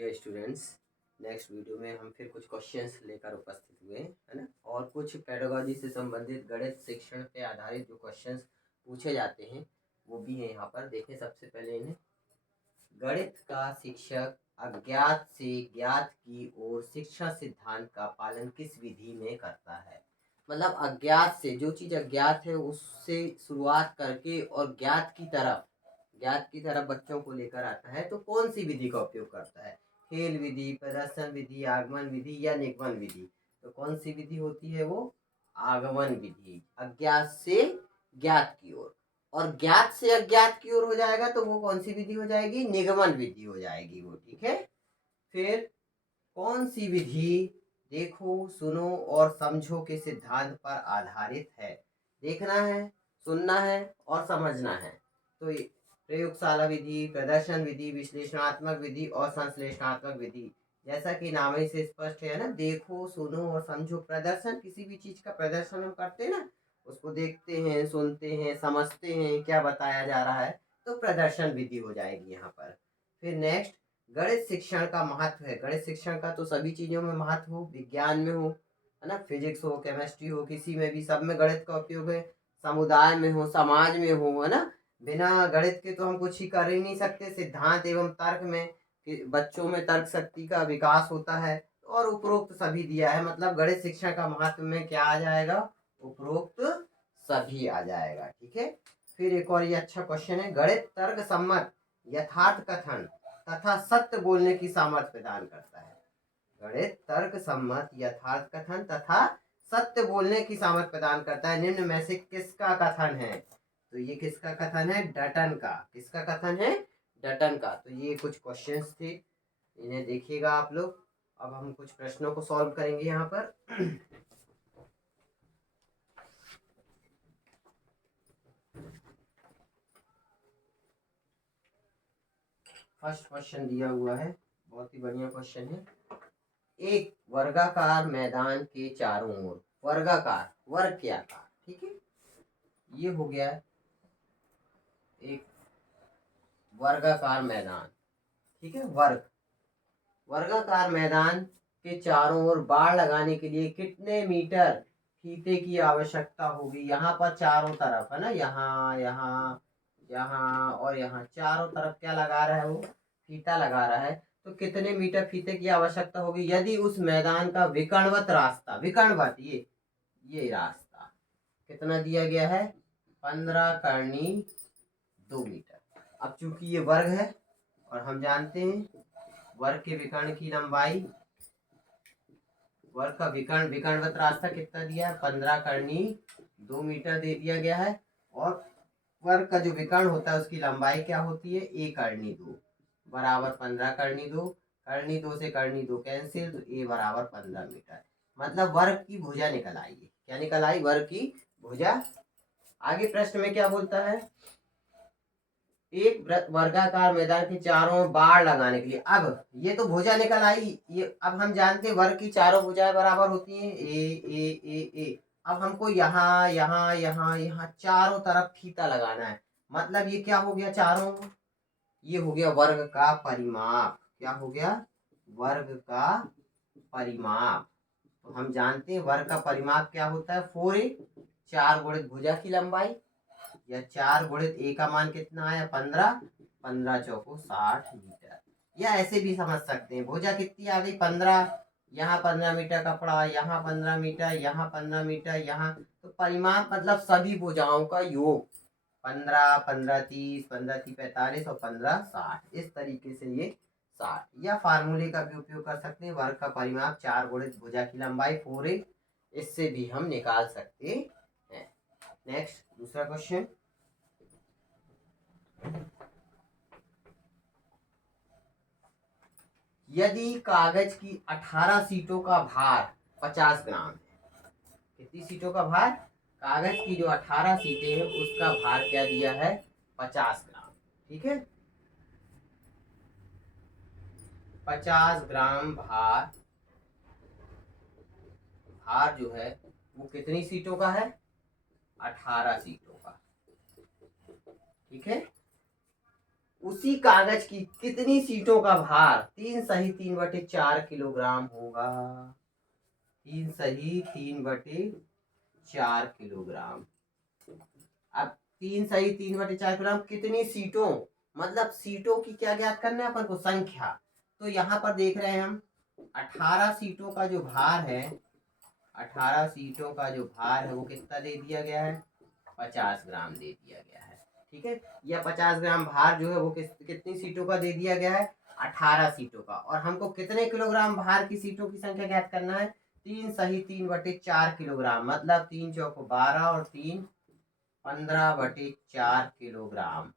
Dear students, next video में हम फिर कुछ क्वेश्चंस लेकर उपस्थित हुए हैं, है ना। और कुछ पेडागोजी से संबंधित गणित शिक्षण पे आधारित जो क्वेश्चंस पूछे जाते हैं वो भी हैं यहाँ पर। देखें सबसे पहले इन्हें, गणित का शिक्षक अज्ञात से ज्ञात की ओर शिक्षा सिद्धांत का पालन किस विधि में करता है। मतलब अज्ञात से, जो चीज़ अज्ञात है उससे शुरुआत करके और ज्ञात की तरफ बच्चों को लेकर आता है, तो कौन सी विधि का उपयोग करता है। खेल विधि, प्रदर्शन विधि, आगमन विधि या निगमन विधि। तो कौन सी विधि होती है वो, आगमन विधि। अज्ञात से ज्ञात की ओर, और ज्ञात से अज्ञात की ओर हो जाएगा तो वो कौन सी विधि हो जाएगी, निगमन विधि हो जाएगी वो। ठीक है, फिर कौन सी विधि देखो, सुनो और समझो के सिद्धांत पर आधारित है। देखना है, सुनना है और समझना है। तो प्रयोगशाला विधि, प्रदर्शन विधि, विश्लेषणात्मक विधि और संश्लेषणात्मक विधि। जैसा कि नाम ही से स्पष्ट है ना, देखो सुनो और समझो। प्रदर्शन, किसी भी चीज का प्रदर्शन हम करते हैं ना, उसको देखते हैं, सुनते हैं, समझते हैं क्या बताया जा रहा है, तो प्रदर्शन विधि हो जाएगी यहाँ पर। फिर नेक्स्ट, गणित शिक्षण का महत्व है। गणित शिक्षण का तो सभी चीजों में महत्व हो, विज्ञान में हो, है ना, फिजिक्स हो, केमिस्ट्री हो, किसी में भी, सब में गणित का उपयोग है। समुदाय में हो, समाज में हो, है ना, बिना गणित के तो हम कुछ ही कर ही नहीं सकते। सिद्धांत एवं तर्क में कि बच्चों में तर्क शक्ति का विकास होता है, और उपरोक्त सभी दिया है। मतलब गणित शिक्षा का महत्व में क्या आ जाएगा, उपरोक्त सभी आ जाएगा। ठीक है, फिर एक और ये अच्छा क्वेश्चन है, गणित तर्क सम्मत यथार्थ कथन तथा सत्य बोलने की सामर्थ्य प्रदान करता है। गणित तर्क सम्मत यथार्थ कथन तथा सत्य बोलने की सामर्थ्य प्रदान करता है। निम्न में से किसका कथन है, तो ये किसका कथन है, डटन का। किसका कथन है, डटन का। तो ये कुछ क्वेश्चंस थे, इन्हें देखिएगा आप लोग। अब हम कुछ प्रश्नों को सॉल्व करेंगे यहाँ पर। फर्स्ट क्वेश्चन दिया हुआ है, बहुत ही बढ़िया क्वेश्चन है। एक वर्गाकार मैदान के चारों ओर, वर्गाकार, वर्ग के आकार, ठीक है, ये हो गया एक वर्गाकार मैदान। ठीक है, वर्गाकार मैदान के चारों ओर बाड़ लगाने के लिए कितने मीटर फीते की आवश्यकता होगी। यहाँ पर चारों तरफ, है ना, यहाँ यहाँ यहाँ और यहाँ चारों तरफ क्या लगा रहा है, वो फीता लगा रहा है। तो कितने मीटर फीते की आवश्यकता होगी यदि उस मैदान का विकर्णवत रास्ता, विकर्णवत ये रास्ता कितना दिया गया है, 15 करनी 2 मीटर। अब चूंकि ये वर्ग है और हम जानते हैं वर्ग के विकर्ण की लंबाई, वर्ग का विकर्णवत रास्ता कितना दिया है, 15 करनी 2 मीटर दे दिया गया है। और वर्ग का जो विकर्ण होता है उसकी लंबाई क्या होती है, a करनी 2 बराबर 15 करनी 2। करनी 2 से करनी 2 कैंसिल, तो a बराबर 15 मीटर। मतलब वर्ग की भुजा निकल आई है। क्या निकल आई, वर्ग की भुजा। आगे प्रश्न में क्या बोलता है, एक वर्गाकार मैदान के चारों बाड़ लगाने के लिए। अब ये तो भुजा निकल आई, ये अब हम जानते हैं वर्ग की चारों भुजाएं बराबर होती हैं, ए। अब हमको यहाँ यहाँ यहाँ यहाँ चारों तरफ फीता लगाना है। मतलब ये क्या हो गया, चारों, ये हो गया वर्ग का परिमाप। क्या हो गया, वर्ग का परिमाप। तो हम जानते हैं वर्ग का परिमाप क्या होता है, 4a, 4 गुणित भुजा की लंबाई, या 4 गुणित a का मान कितना आया, 15, 15 चौको 60 मीटर। या ऐसे भी समझ सकते हैं, भुजा कितनी आ गई, 15, यहाँ 15 मीटर का पड़ा, यहाँ 15 मीटर, यहाँ 15 मीटर, यहाँ, तो परिमाप मतलब सभी भुजाओं का योग, 15, 15 30, 15 30 45 और 15 60। इस तरीके से ये 60, या फार्मूले का भी उपयोग कर सकते हैं, वर्ग का परिमाप 4 गुणित भुजा की लंबाई 4a, इससे भी हम निकाल सकते हैं। नेक्स्ट दूसरा क्वेश्चन, यदि कागज की 18 सीटों का भार 50 ग्राम है। कितनी सीटों का भार, कागज की जो 18 सीटें हैं उसका भार क्या दिया है, 50 ग्राम। ठीक है, 50 ग्राम भार जो है वो कितनी सीटों का है, 18 सीटों का। ठीक है, उसी कागज की कितनी सीटों का भार 3 सही 3/4 किलोग्राम होगा? 3 सही 3/4 किलोग्राम। अब 3 सही 3/4 किलोग्राम कितनी सीटों, मतलब सीटों की क्या ज्ञात करना है अपन को? संख्या। तो यहाँ पर देख रहे हैं हम 18 सीटों का जो भार है, 18 सीटों का जो भार है वो कितना दे दिया गया है? 50 ग्राम दे दिया गया है। ठीक है, यह 50 ग्राम भार जो है वो कितनी सीटों का दे दिया गया है? 18 सीटों का। और हमको कितने किलोग्राम भार की सीटों की संख्या ज्ञात करना है? 3 सही 3/4 किलोग्राम, मतलब 3 चौक 12 और 3 15/4 किलोग्राम।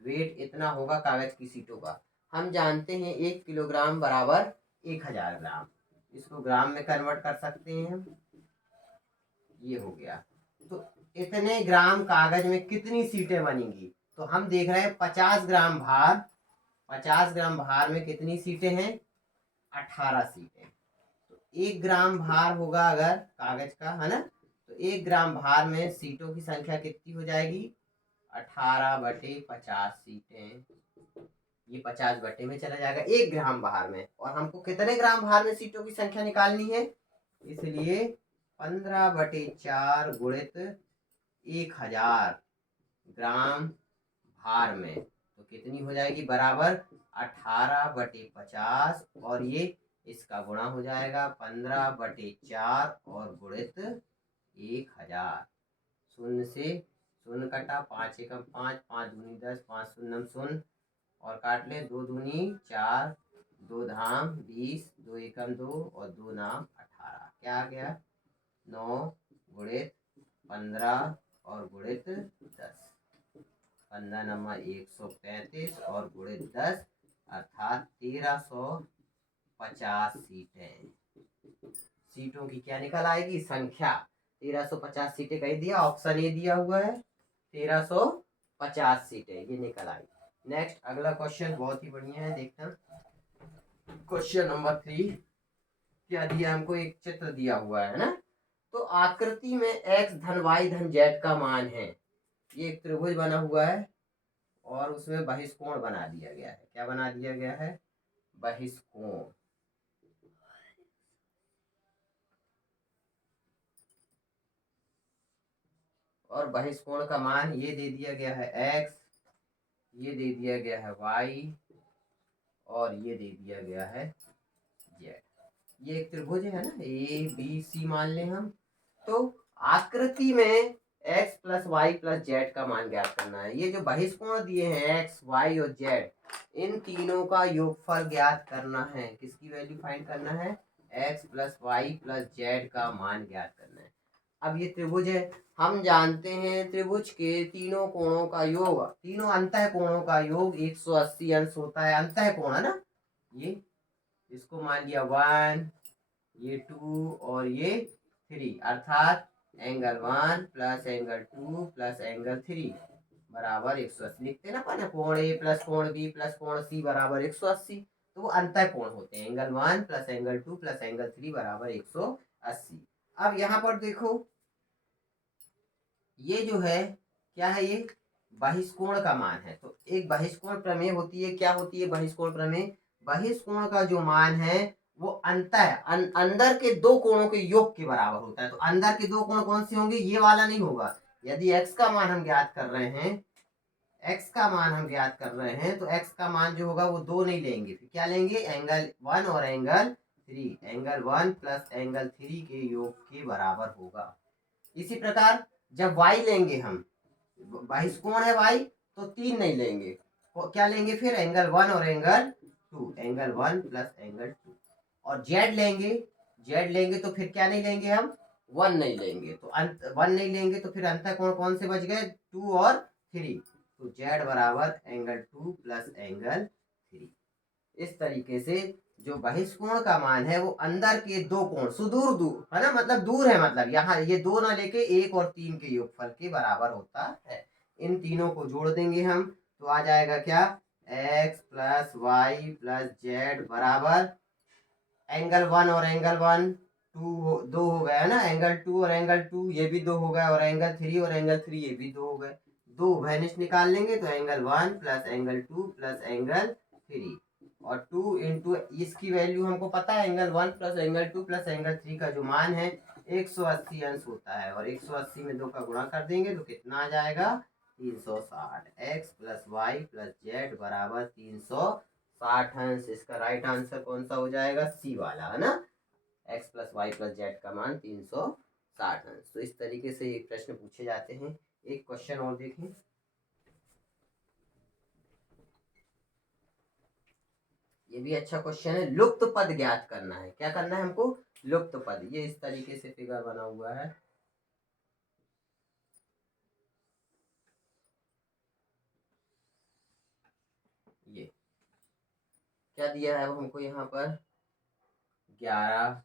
वेट इतना होगा कागज की सीटों का। हम जानते हैं 1 किलोग्राम बराबर 1000 ग्राम। इसको ग्राम में कन्वर्ट कर सकते हैं हम। ये हो गया। तो इतने ग्राम कागज में कितनी सीटें बनेंगी? तो हम देख रहे हैं 50 ग्राम भार, 50 ग्राम भार में कितनी सीटें हैं? 18 सीटें। तो 1 ग्राम भार होगा अगर कागज का, है ना, तो 1 ग्राम भार में सीटों की संख्या कितनी हो जाएगी? 18/50 सीटें। ये 50 बटे में चला जाएगा 1 ग्राम भार में। और हमको कितने ग्राम भार में सीटों की संख्या निकालनी है? इसलिए 15/4 गुणित 1000 ग्राम भार में, तो कितनी हो जाएगी? बराबर 18/50। और ये इसका गुणा हो जाएगा 15/4 और गुणित 1000। शून्य से शून्य कटा, 5 एकम 5, 5 दूनी 10, 5 शून्यम शून्य, और काट ले, 2 दूनी 4, 2 धाम 20, 2 एकम 2 और 2 नाम 18। क्या आ गया? 9 गुणित 15 और गुणित 10, 15 नंबर 135 और गुणित 10 अर्थात 1350 सीटें। सीटों की क्या निकल आएगी? संख्या। 1350 सीटें कही दिया, ऑप्शन ए दिया हुआ है, 1350 सीटें ये निकल आई। नेक्स्ट अगला क्वेश्चन बहुत ही बढ़िया है, देखना। क्वेश्चन नंबर 3 क्या दिया हमको? एक चित्र दिया हुआ है ना, तो आकृति में x धन y धन z का मान है। ये एक त्रिभुज बना हुआ है और उसमें बहिष्कोण बना दिया गया है। क्या बना दिया गया है? बहिष्कोण। और बहिष्कोण का मान ये दे दिया गया है x, ये दे दिया गया है y और ये दे दिया गया है z। ये एक त्रिभुज है ना, ए बी सी मान लें हम। तो आकृति में x plus y plus z का मान ज्ञात करना है। ये जो बहिष्कोण दिए हैं x, y और z, इन तीनों का योगफल ज्ञात करना है। किसकी वैल्यू फाइंड करना है? x plus y plus z का मान ज्ञात करना है। अब ये त्रिभुज है, हम जानते हैं त्रिभुज के तीनों कोणों का योग, तीनों अंतः कोणों का योग 180 अंश होता है। अंतः कोण है ना, ये इसको मान लिया 1, ये 2 और ये 3, अर्थात angle 1 plus angle 2 plus angle 3 बराबर 180। लिखते ना अपन, कोण ए प्लस कोण बी प्लस कोण सी बराबर 180। तो वो अंतः कोण होते हैं, angle 1 plus angle 2 plus angle 3 बराबर 180। अब यहाँ पर देखो, ये जो है क्या है? ये बहिष्कोण का मान है। तो एक बहिष्कोण प्रमेय होती है। क्या होती है बहिष्कोण प्रमेय? बहिष्कोण का जो मान है वो अंदर के दो कोणों के योग के बराबर होता है। तो अंदर के दो कोण कौन से होंगे? ये वाला नहीं होगा। यदि x का मान हम ज्ञात कर रहे हैं, x का मान हम ज्ञात कर रहे हैं, तो x का मान जो होगा वो 2 नहीं लेंगे, फिर क्या लेंगे? एंगल 1 और एंगल 3। एंगल 1 प्लस एंगल 3 के योग के बराबर होगा। इसी प्रकार जब y लेंगे हम, बहिष्कोण है y, तो 3 नहीं लेंगे, तो क्या लेंगे फिर? एंगल 1 और एंगल 2, एंगल 1 प्लस एंगल 2। और z लेंगे, z लेंगे तो फिर क्या नहीं लेंगे हम? 1 नहीं लेंगे। तो 1 नहीं लेंगे तो फिर अंतः कोण कौन से बच गए? 2 और 3। तो z बराबर एंगल 2 प्लस एंगल 3। इस तरीके से जो बहिष्कोण का मान है वो अंदर के दो कोण, सुदूर दूर है ना, मतलब दूर है, मतलब यहाँ ये 2 ना लेके 1 और 3 के योगफल के बराबर होता है। इन तीनों को जोड़ देंगे हम, तो आ जाएगा क्या? x plus y plus z बराबर एंगल 1 और एंगल 1 2 हो गया है ना, एंगल 2 और एंगल 2 ये भी 2 हो गए, और एंगल 3 और एंगल 3 ये भी 2 हो गए। दो वैनिश निकाल लेंगे तो angle 1 plus angle 2 plus angle 3, और 2 इंटू इसकी वैल्यू हमको पता है, angle 1 plus angle 2 plus angle 3 का जो मान है 180 अंश होता है, और 180 में 2 का गुणा कर देंगे तो कितना आ जाएगा 360। X plus y plus z बराबर 360 अंश। इसका राइट आंसर कौन सा हो जाएगा, सी वाला, है ना। X plus y plus z का मान 360 अंश। तो इस तरीके से ये प्रश्न पूछे जाते हैं। एक क्वेश्चन और देखें, ये भी अच्छा क्वेश्चन है। लुप्त पद ज्ञात करना है। क्या करना है हमको, लुप्त पद। ये इस तरीके से फिगर बना हुआ है, ये क्या दिया है हमको यहाँ पर 11,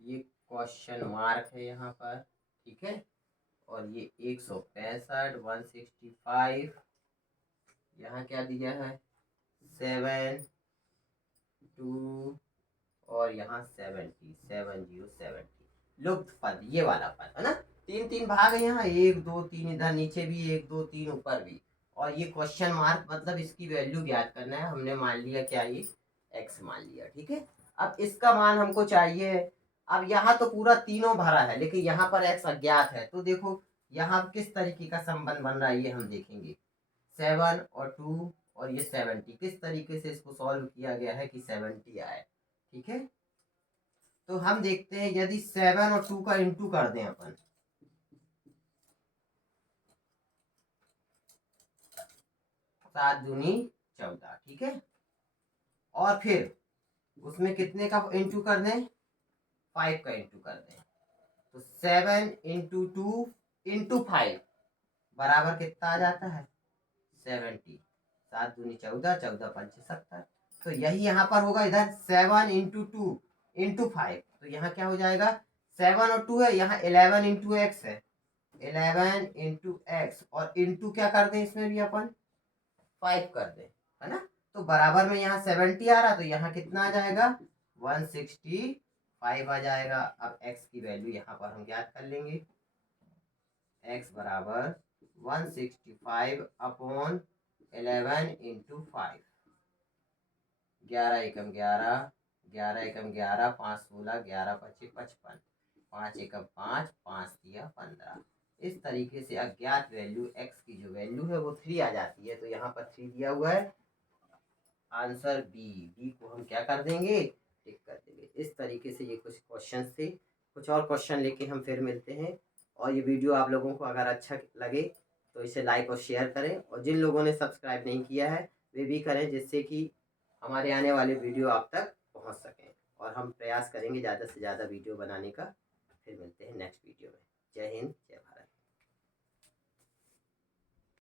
ये क्वेश्चन मार्क है यहाँ पर, ठीक है। और ये 165 165, यहाँ क्या दिया है 7 2, और यहाँ 70 70। लुप्त पद ये वाला पद है ना। तीन तीन भाग है यहाँ, 1 2 3, इधर नीचे भी 1 2 3, ऊपर भी। और ये क्वेश्चन मार्क मतलब इसकी वैल्यू ज्ञात करना है। हमने मान लिया क्या, ये x मान लिया, ठीक है। अब इसका मान हमको चाहिए। अब यहाँ तो पूरा तीनों भरा है, लेकिन यहाँ पर x अज्ञात है। तो देखो यहाँ किस तरीके का संबंध बन रहा है ये हम देखेंगे। 7 और 2 और ये 70, किस तरीके से इसको सॉल्व किया गया है कि 70 आए, ठीक है। तो हम देखते हैं, यदि 7 और 2 का इंटू कर दें अपन, 7 दूनी 14, ठीक है। और फिर उसमें कितने का इंटू कर दें, 5 का इंटू कर दें। तो 7 इंटू 2 इंटू 5 बराबर कितना आ जाता है 70। 7 दूनी 14, 14 पंचे 70। तो यही यहाँ पर होगा, इधर 7 इंटू 2 इंटू 5, तो यहाँ क्या हो जाएगा 7 और 2 है, यहाँ 11 इंटू एक्स है, 11 इंटू एक्स, और इंटू क्या कर दें इसमें भी अपन 5 कर दें, है ना। तो बराबर में यहाँ 70 आ रहा, तो यहाँ कितना आ जाएगा 165 आ जाएगा। अब x की वैल्यू यहाँ पर हम ज्ञात कर लेंगे, x बराबर 165 अपॉन 11 इंटू 5। 11 एकम 11, 11 एकम 11, 5 16, 11 पच्चीस 55, 5 एकम 5, 5 दिया 15। इस तरीके से अज्ञात वैल्यू x की जो वैल्यू है वो 3 आ जाती है। तो यहाँ पर 3 दिया हुआ है, आंसर बी को हम क्या कर देंगे, टिक कर देंगे। इस तरीके से ये कुछ क्वेश्चन थे। कुछ और क्वेश्चन लेके हम फिर मिलते हैं। और ये वीडियो आप लोगों को अगर अच्छा लगे तो इसे लाइक और शेयर करें, और जिन लोगों ने सब्सक्राइब नहीं किया है वे भी करें, जिससे कि हमारे आने वाले वीडियो आप तक पहुंच सकें। और हम प्रयास करेंगे ज़्यादा से ज़्यादा वीडियो बनाने का। फिर मिलते हैं नेक्स्ट वीडियो में। जय हिंद।